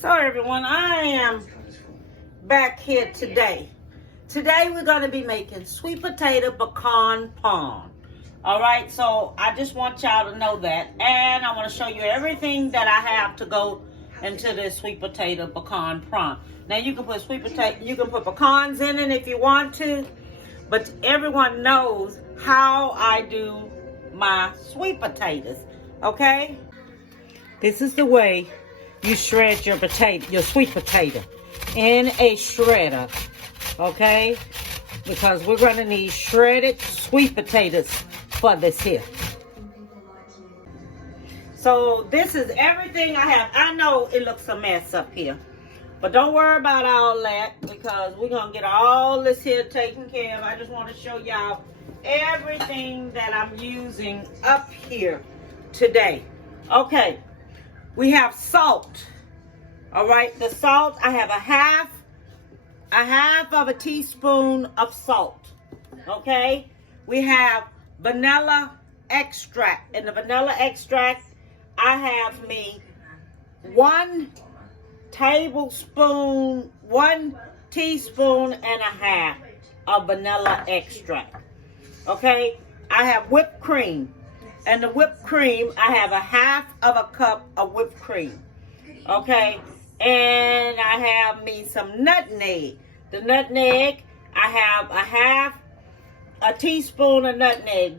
So everyone, I am back here today. Today we're going to be making sweet potato pecan pone. Alright, so I just want y'all to know that. And I want to show you everything that I have to go into this sweet potato pecan pone. Now you can put pecans in it if you want to. But everyone knows how I do my sweet potatoes. Okay? This is the way you shred your sweet potato in a shredder, okay? Because we're gonna need shredded sweet potatoes for this here. So this is everything I have. I know it looks a mess up here, but don't worry about all that because we're gonna get all this here taken care of. I just want to show y'all everything that I'm using up here today. Okay. We have salt. All right, the salt, I have a half of a teaspoon of salt. Okay? We have vanilla extract. In the vanilla extract, I have me 1 teaspoon and a half of vanilla extract. Okay? I have whipped cream. And the whipped cream, I have a half of a cup of whipped cream. Okay? And I have me some nutmeg. The nutmeg, I have a teaspoon of nutmeg.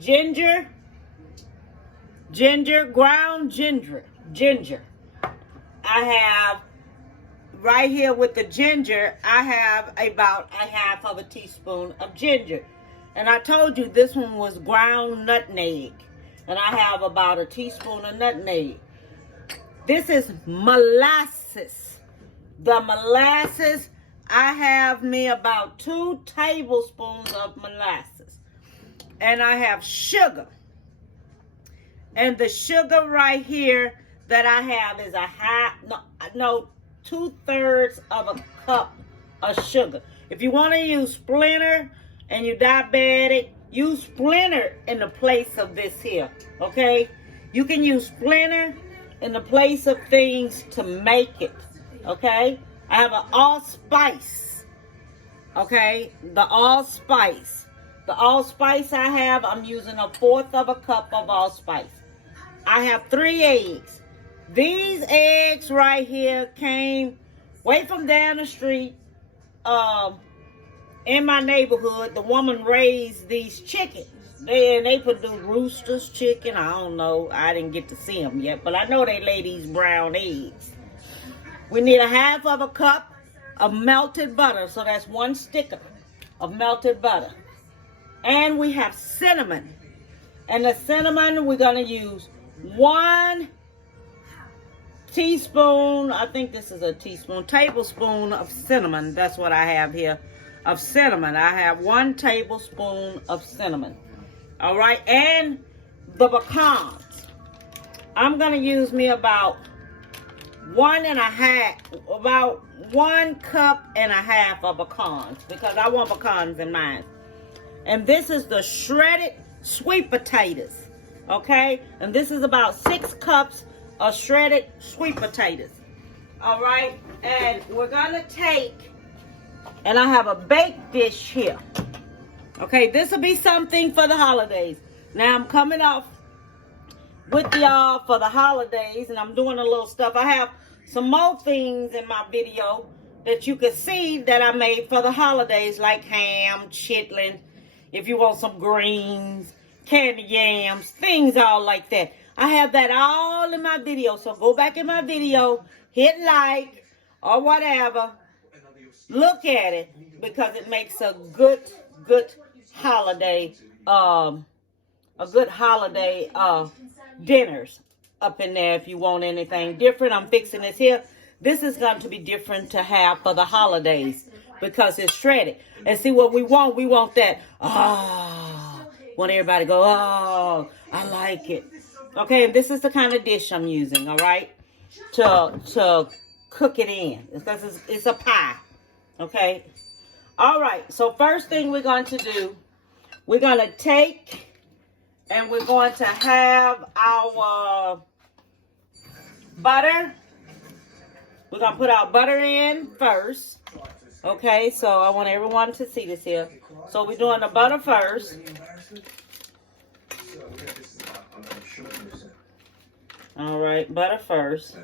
Ground ginger. I have, right here with the ginger, I have about a half of a teaspoon of ginger. And I told you this one was ground nutmeg. And I have about a teaspoon of nutmeg. This is molasses. The molasses, I have me about 2 tablespoons of molasses. And I have sugar. And the sugar right here that I have is 2/3 of a cup of sugar. If you want to use splinter and you're diabetic, use splinter in the place of this here, okay? You can use splinter in the place of things to make it, okay? I have an allspice, okay? The allspice. The allspice I have, I'm using 1/4 of a cup of allspice. I have 3 eggs. These eggs right here came way from down the street, in my neighborhood. The woman raised these chickens. They produce roosters, chicken. I don't know. I didn't get to see them yet, but I know they lay these brown eggs. We need a half of a cup of melted butter. So that's 1 sticker of melted butter. And we have cinnamon. And the cinnamon, we're going to use 1 teaspoon. I think this is a tablespoon of cinnamon. That's what I have here. Of cinnamon. I have 1 tablespoon of cinnamon. All right. And the pecans. I'm going to use me about 1 cup and a half of pecans because I want pecans in mine. And this is the shredded sweet potatoes. Okay. And this is about 6 cups of shredded sweet potatoes. All right. And we're going to take, and I have a baked dish here. Okay, this will be something for the holidays. Now I'm coming off with y'all for the holidays, and I'm doing a little stuff. I have some more things in my video that you can see that I made for the holidays, like ham, chitlin, if you want some greens, candy yams, things all like that. I have that all in my video, so go back in my video, hit like or whatever. Look at it because it makes a good holiday, dinners up in there if you want anything different. I'm fixing this here. This is going to be different to have for the holidays because it's shredded. And see what we want? We want that, want everybody to go, oh, I like it. Okay, and this is the kind of dish I'm using, all right, to cook it in because it's a pie. Okay. All right. So first thing we're going to do, we're going to take and we're going to have our butter going to put our butter in first. Okay, so I want everyone to see this here. So we're doing the butter first. All right, butter first.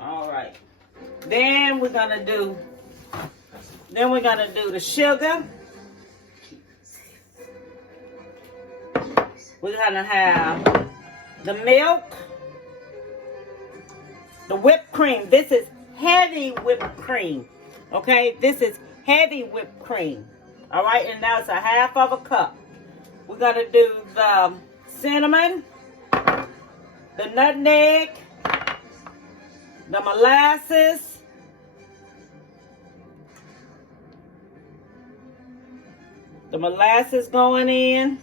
All right. Then we're going to do the sugar. We're going to have the milk, the whipped cream. This is heavy whipped cream. Okay, this is heavy whipped cream. All right, and now it's a half of a cup. We're going to do the cinnamon, the nutmeg, the molasses, going in.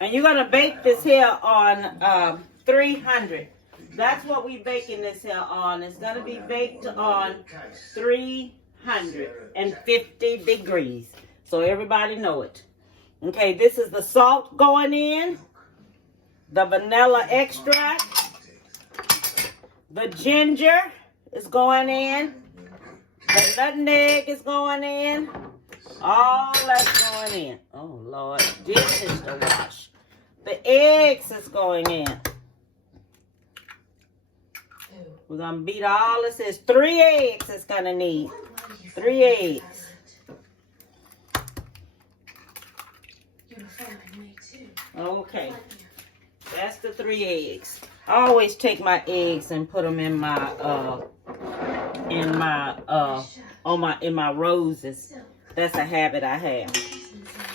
And you're going to bake this here on 300. That's what we baking this here on. It's going to be baked on 350 degrees. So everybody know it. Okay, this is the salt going in. The vanilla extract. The ginger is going in. The nutmeg is going in. All that's going in. Oh, Lord. This is the wash. The eggs is going in. We're going to beat all this. Is 3 eggs it's going to need. 3 eggs. Okay. That's the 3 eggs. I always take my eggs and put them in my roses. That's a habit I have.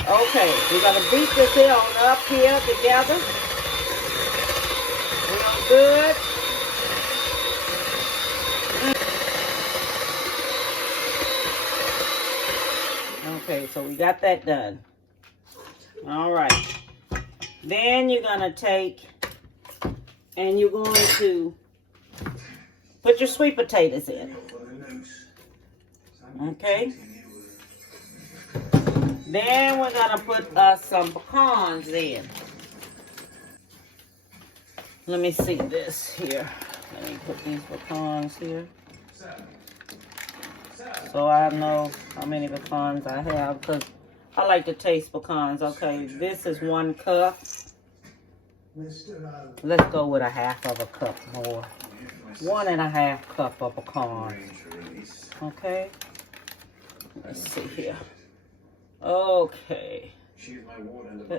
Okay, we're gonna beat this here on up here together. Real good. Okay, so we got that done. All right. Then you're gonna take and you're going to put your sweet potatoes in. Okay. Then we're going to put some pecans in. Let me see this here. Let me put these pecans here. So I know how many pecans I have because I like to taste pecans. Okay, this is 1 cup. Let's go with a half of a cup more. 1.5 cup of pecans. Okay. Let's see here. Okay.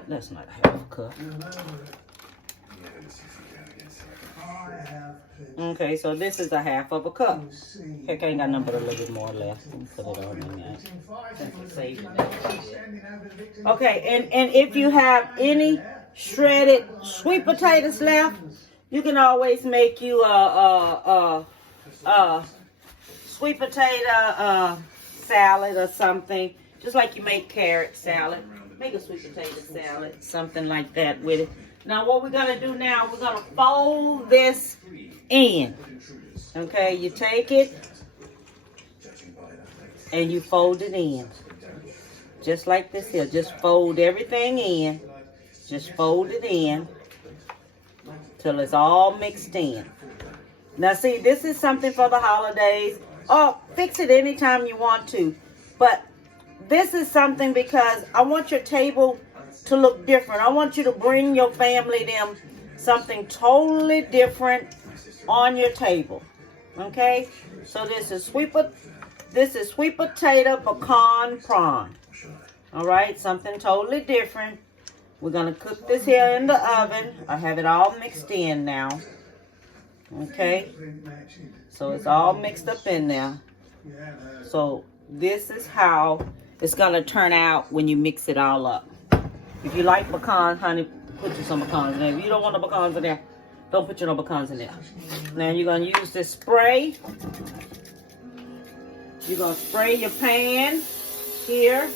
That's not a half a cup. Okay, so this is a half of a cup. Heck, I ain't got nothing but a little bit more left. Put it on in there. Okay, and if you have any shredded sweet potatoes left, you can always make you a sweet potato salad or something. Just like you make carrot salad. Make a sweet potato salad, something like that with it. Now what we're going to do now, we're going to fold this in. Okay, you take it and you fold it in. Just like this here. Just fold everything in. Just fold it in till it's all mixed in. Now see, this is something for the holidays. Or fix it anytime you want to. But this is something because I want your table to look different. I want you to bring your family them something totally different on your table. Okay? So this is sweet potato pecan prawn. All right? Something totally different. We're going to cook this here in the oven. I have it all mixed in now. Okay? So it's all mixed up in there. So this is how it's going to turn out when you mix it all up. If you like pecans, honey, put you some pecans in there. If you don't want the pecans in there, don't put your no pecans in there. Now you're going to use this spray. You're going to spray your pan here.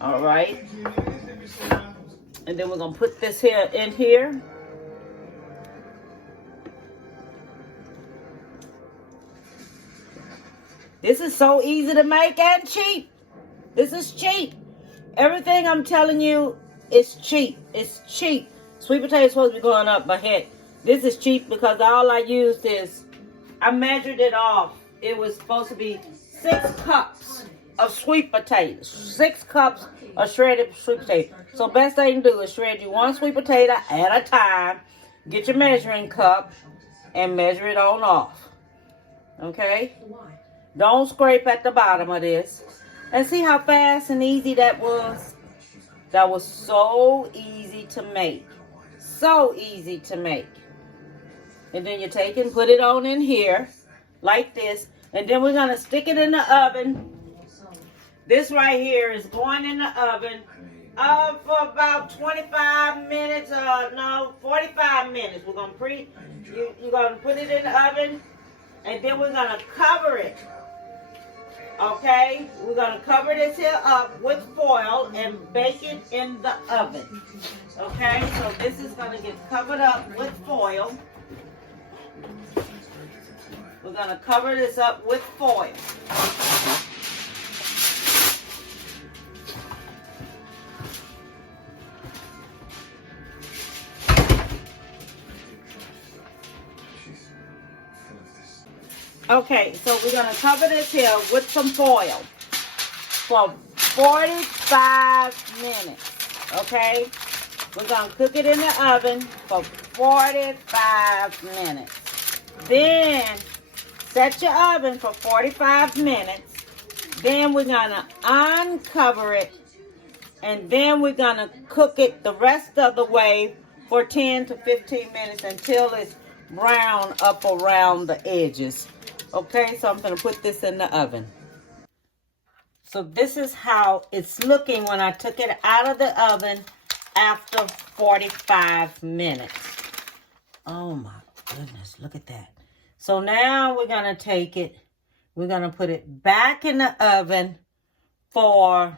All right. And then we're going to put this here in here. This is so easy to make and cheap. This is cheap. Everything I'm telling you is cheap. It's cheap. Sweet potato is supposed to be going up, but heck, this is cheap because all I used is, I measured it off. It was supposed to be 6 cups of sweet potatoes. 6 cups of shredded sweet potato. So best thing to do is shred you 1 sweet potato at a time. Get your measuring cup and measure it on off. Okay? Don't scrape at the bottom of this. And see how fast and easy that was? That was so easy to make. So easy to make. And then you take and put it on in here like this. And then we're going to stick it in the oven. This right here is going in the oven for about 25 minutes. No, 45 minutes. We're going to you're going to put it in the oven. And then we're going to cover it. Okay, we're going to cover this here up with foil and bake it in the oven. Okay, so this is going to get covered up with foil. We're going to cover this up with foil. Okay, so we're going to cover this here with some foil for 45 minutes, okay? We're going to cook it in the oven for 45 minutes. Then, set your oven for 45 minutes. Then we're going to uncover it. And then we're going to cook it the rest of the way for 10 to 15 minutes until it's brown up around the edges. Okay, so I'm going to put this in the oven. So this is how it's looking when I took it out of the oven after 45 minutes. Oh my goodness, look at that. So now we're going to take it, we're going to put it back in the oven for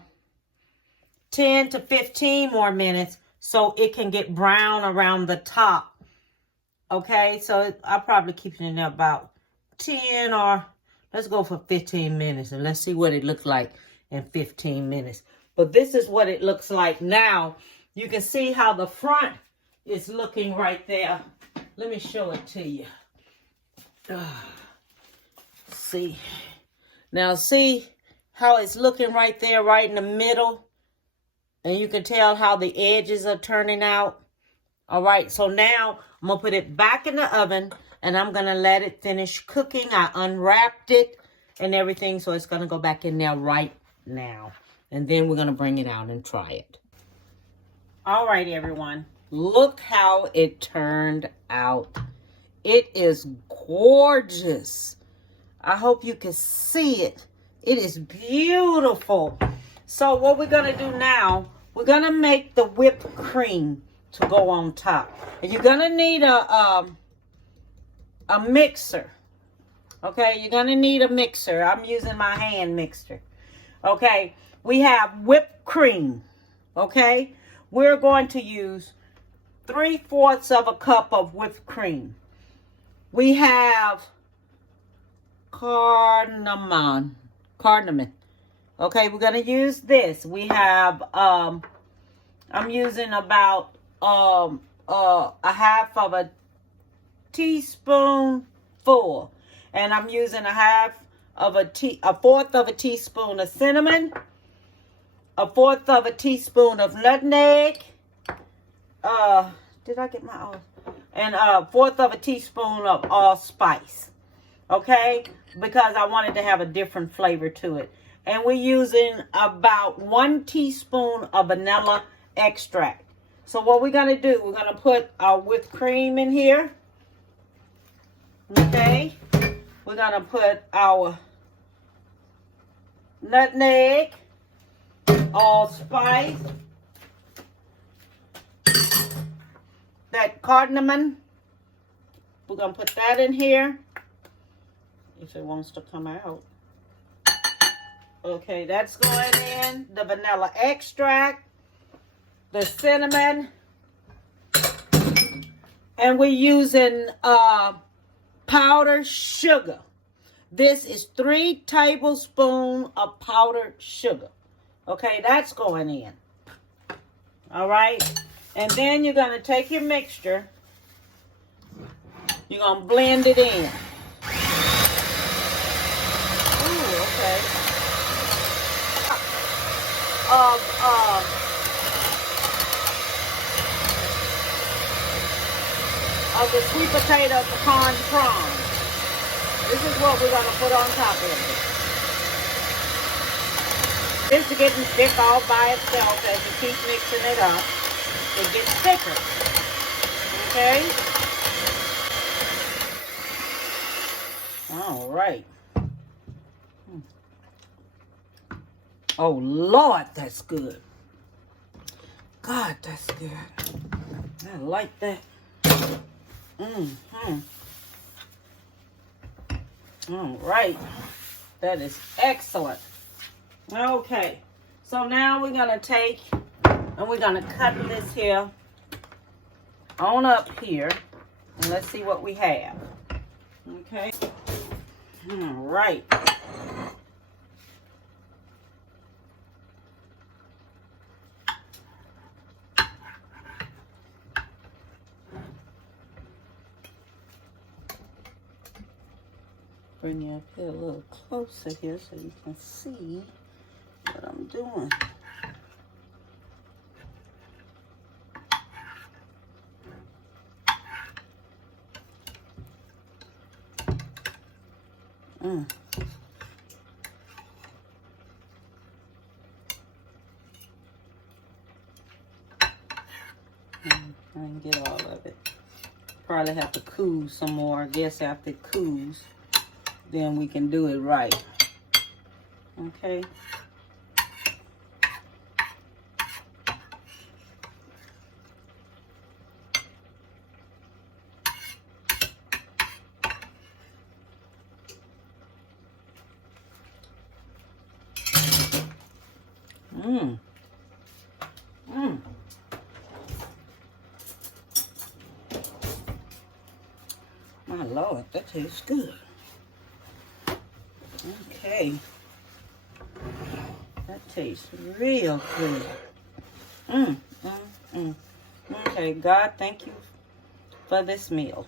10 to 15 more minutes so it can get brown around the top. Okay, so I'll probably keep it in there about 10 or let's go for 15 minutes and let's see what it looks like in 15 minutes. But this is what it looks like now. You can see how the front is looking right there. Let me show it to you. See. Now see how it's looking right there, right in the middle. And you can tell how the edges are turning out. All right, so now I'm going to put it back in the oven. And I'm going to let it finish cooking. I unwrapped it and everything. So it's going to go back in there right now. And then we're going to bring it out and try it. All right, everyone. Look how it turned out. It is gorgeous. I hope you can see it. It is beautiful. So what we're going to do now, we're going to make the whipped cream to go on top. And you're going to need a mixer. Okay, you're gonna need a mixer. I'm using my hand mixer. Okay, we have whipped cream. Okay, we're going to use 3/4 of a cup of whipped cream. We have cardamom. Okay, we're gonna use this. We have I'm using about a half of a teaspoon full, and I'm using a 1/4 of a teaspoon of cinnamon, a 1/4 of a teaspoon of nutmeg. Did I get my all? And a 1/4 of a teaspoon of allspice. Okay, because I wanted to have a different flavor to it. And we're using about 1 teaspoon of vanilla extract. So what we're gonna do, we're gonna put our whipped cream in here. Okay, we're going to put our nutmeg, allspice, that cardamom. We're going to put that in here if it wants to come out. Okay, that's going in. The vanilla extract. the cinnamon, and we're using powdered sugar. This is 3 tablespoons of powdered sugar. Okay, that's going in. All right, and then you're going to take your mixture. You're going to blend it in. Ooh, okay. Of the sweet potato pecan prawns. This is what we're going to put on top of it. This is getting thick all by itself as you keep mixing it up. It gets thicker. Okay? All right. Oh, Lord, that's good. God, that's good. I like that. All right. That is excellent. Okay. So now we're going to take and we're going to cut this here on up here. And let's see what we have. Okay. All right. Bring you up here a little closer here so you can see what I'm doing. I didn't get all of it. Probably have to cool some more. I guess after it cools, then we can do it right. Okay. My Lord, that tastes good. Okay. That tastes real good. Okay, God, thank you for this meal,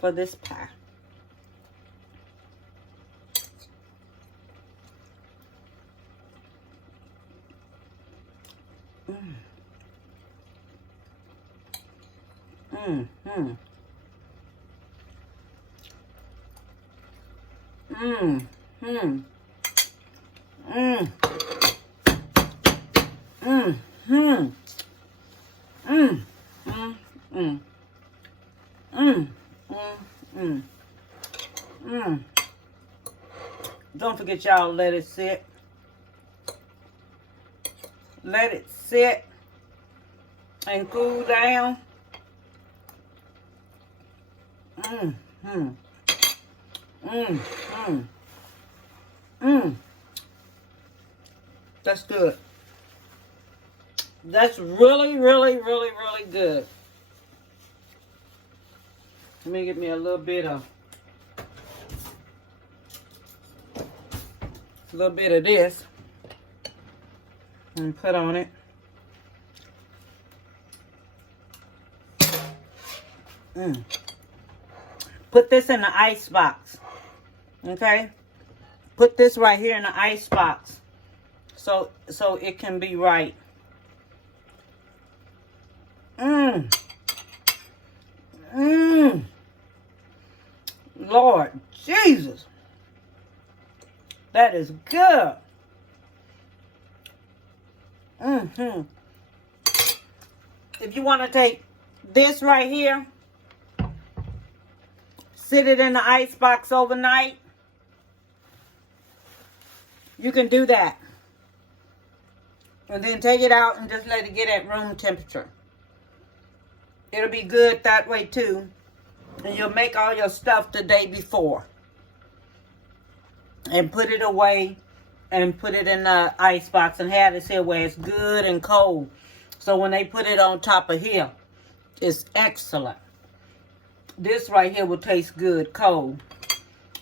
for this pie. Don't forget, y'all, let it sit. Let it sit and cool down. That's good. That's really, really, really, really good. Let me get me a little bit of this and put on it. Put this in the ice box. Okay? Put this right here in the ice box so it can be right. Lord Jesus. That is good. If you want to take this right here, sit it in the ice box overnight, you can do that. And then take it out and just let it get at room temperature. It'll be good that way too. And you'll make all your stuff the day before. And put it away and put it in the ice box and have it here where it's good and cold. So when they put it on top of here, it's excellent. This right here will taste good cold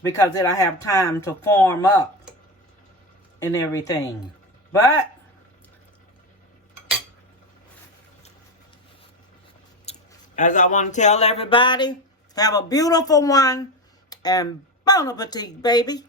because it'll have time to form up and everything. But as I want to tell everybody, have a beautiful one and bon appetit, baby.